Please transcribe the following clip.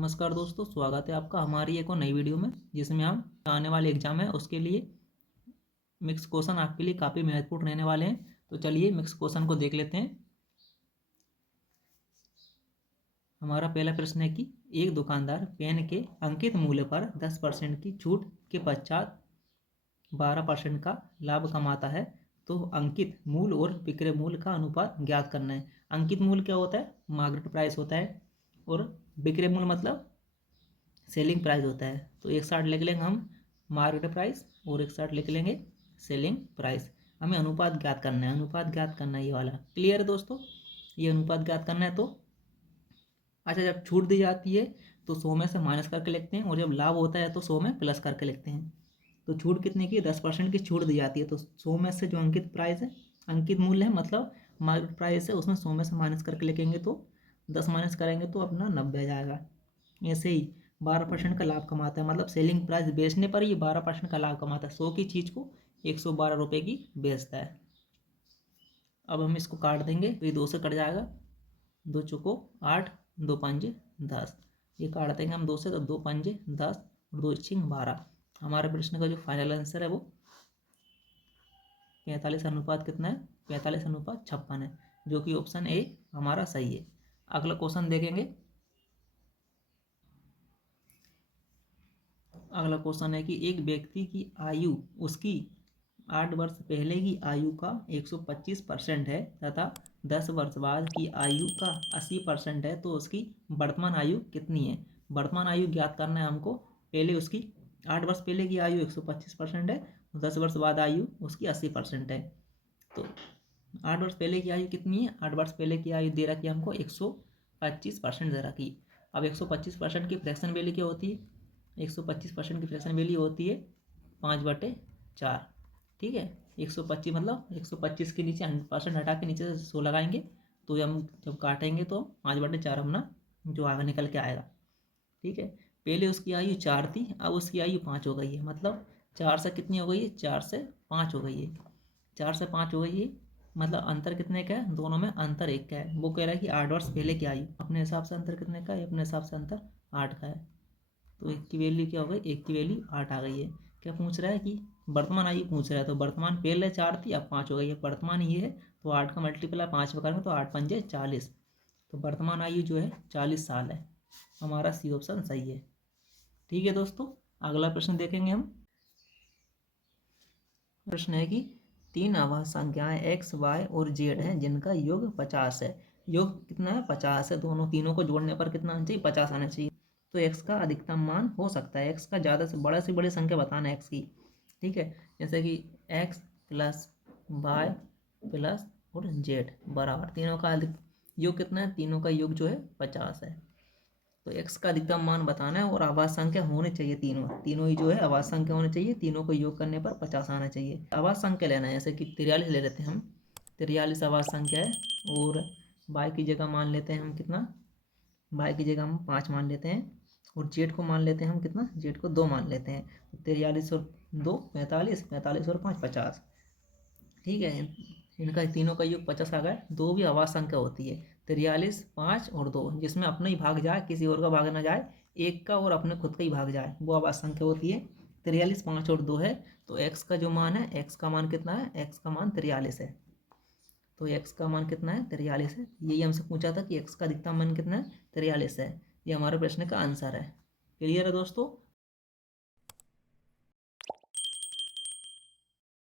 नमस्कार दोस्तों, स्वागत है आपका हमारी एक और नई वीडियो में, जिसमें हम आने वाले एग्जाम है उसके लिए मिक्स क्वेश्चन आपके लिए काफ़ी महत्वपूर्ण रहने वाले हैं। तो चलिए मिक्स क्वेश्चन को देख लेते हैं। हमारा पहला प्रश्न है कि एक दुकानदार पेन के अंकित मूल्य पर 10% की छूट के पश्चात 12% का लाभ कमाता है, तो अंकित मूल्य और विक्रय मूल्य का अनुपात ज्ञात करना है। अंकित मूल्य क्या होता है? मार्केट प्राइस होता है, और विक्रय मूल्य मतलब सेलिंग प्राइस होता है। तो एक साथ लिख लेंगे हम मार्केट प्राइस और एक साथ लिख लेंगे सेलिंग प्राइस। हमें अनुपात ज्ञात करना है, अनुपात ज्ञात करना है, ये वाला क्लियर है दोस्तों। ये अनुपात ज्ञात करना है। तो अच्छा, जब छूट दी जाती है तो 100 में से माइनस करके लिखते हैं, और जब लाभ होता है तो 100 में प्लस करके लिखते हैं। तो छूट कितने की? 10% की छूट दी जाती है। तो 100 में से जो अंकित प्राइस है, अंकित मूल्य है मतलब मार्केट प्राइस है, उसमें 100 में से माइनस करके लिखेंगे तो 10 माइनस करेंगे तो अपना 90 आ जाएगा। ऐसे ही 12% का लाभ कमाता है, मतलब सेलिंग प्राइस बेचने पर ये 12% का लाभ कमाता है। 100 की चीज़ को 112 रुपये की बेचता है। अब हम इसको काट देंगे तो ये 2 से कट जाएगा। 2 चौको 8, 2 पंजे 10। ये काट देंगे हम 2 से, तो 2 पंजे 10 और 2 छिंग 12। हमारे प्रश्न का जो फाइनल आंसर है वो 45 अनुपात कितना है? 45:56 है, जो कि ऑप्शन ए हमारा सही है। अगला क्वेश्चन देखेंगे। अगला क्वेश्चन है कि एक व्यक्ति की आयु उसकी 8 वर्ष पहले की आयु का 125% है तथा 10 वर्ष बाद की आयु का 80% है, तो उसकी वर्तमान आयु कितनी है? वर्तमान आयु ज्ञात करना है हमको। पहले उसकी 8 वर्ष पहले की आयु 125% है, 10 वर्ष बाद आयु उसकी 80% है। तो 8 वर्ष पहले की आयु कितनी है? 8 वर्ष पहले की आयु दे रखी है हमको 125% दे रखी। अब 125% की फ्रैक्शन वैल्यू क्या होती है? 125% की फ्रैक्शन वैल्यू होती है 5/4। ठीक है, 125 मतलब 125 के नीचे 100% हटा के नीचे से 100 लगाएंगे, तो हम जब काटेंगे तो 5/4 अपना जो आगे निकल के आएगा। ठीक है, पहले उसकी आयु 4 थी, अब उसकी आयु 5 हो गई है। मतलब 4 से कितनी हो गई है? 4 से 5 हो गई है। 4 से 5 हो गई है, मतलब अंतर कितने का है? दोनों में अंतर 1 का है। वो कह रहा है कि 8 वर्ष पहले की आयु, अपने हिसाब से अंतर कितने का है? अपने हिसाब से अंतर 8 का है। तो 1 की वैल्यू क्या हो गई? 1 की वैल्यू 8 आ गई है। क्या पूछ रहा है? कि वर्तमान आयु पूछ रहा है। तो वर्तमान पहले 4 थी, अब 5 हो गई है। वर्तमान ये है, तो 8 का मल्टीप्लाई 5 में करेंगे तो 8 पंजे 40। तो वर्तमान आयु जो है 40 साल है। हमारा सी ऑप्शन सही है। ठीक है दोस्तों, अगला प्रश्न देखेंगे हम। प्रश्न है कि 3 आवाज संख्याएं x, y और z हैं जिनका योग 50 है। योग कितना है? 50 है। तीनों को जोड़ने पर कितना आना चाहिए? 50 आना चाहिए। तो x का अधिकतम मान हो सकता है, x का ज़्यादा से बड़ी संख्या बताना है x की। ठीक है, जैसे कि x प्लस y प्लस और z बराबर, तीनों का योग कितना है? तीनों का योग जो है 50 है। तो x का अधिकतम मान बताना है, और आवाज संख्या होनी चाहिए तीनों ही जो है आवाज संख्या होनी चाहिए। तीनों को योग करने पर 50 आना चाहिए। आवाज संख्या लेना है, जैसे कि 43 ले लेते हैं हम। 43 आवाज संख्या है, और y की जगह मान लेते हैं हम कितना? y की जगह हम 5 मान लेते हैं, और z को मान लेते हैं हम कितना? z को 2 मान लेते हैं। 43 और 2 45, 45 और 5 50। ठीक है, इनका तीनों का योग 50 आ गया। 2 भी आवाज संख्या होती है। 43, 5 और 2, जिसमें अपना ही भाग जाए, किसी और का भाग ना जाए, एक का और अपने खुद का ही भाग जाए, वो आवाज संख्या होती है। 43, 5 और 2 है। तो x का जो मान है, x का मान कितना है? x का मान 43 है। तो x का मान कितना है? 43 है। यही हमसे पूछा था कि x का अधिकतम मान कितना है? 43 है। ये हमारे प्रश्न का आंसर है। क्लियर है दोस्तों?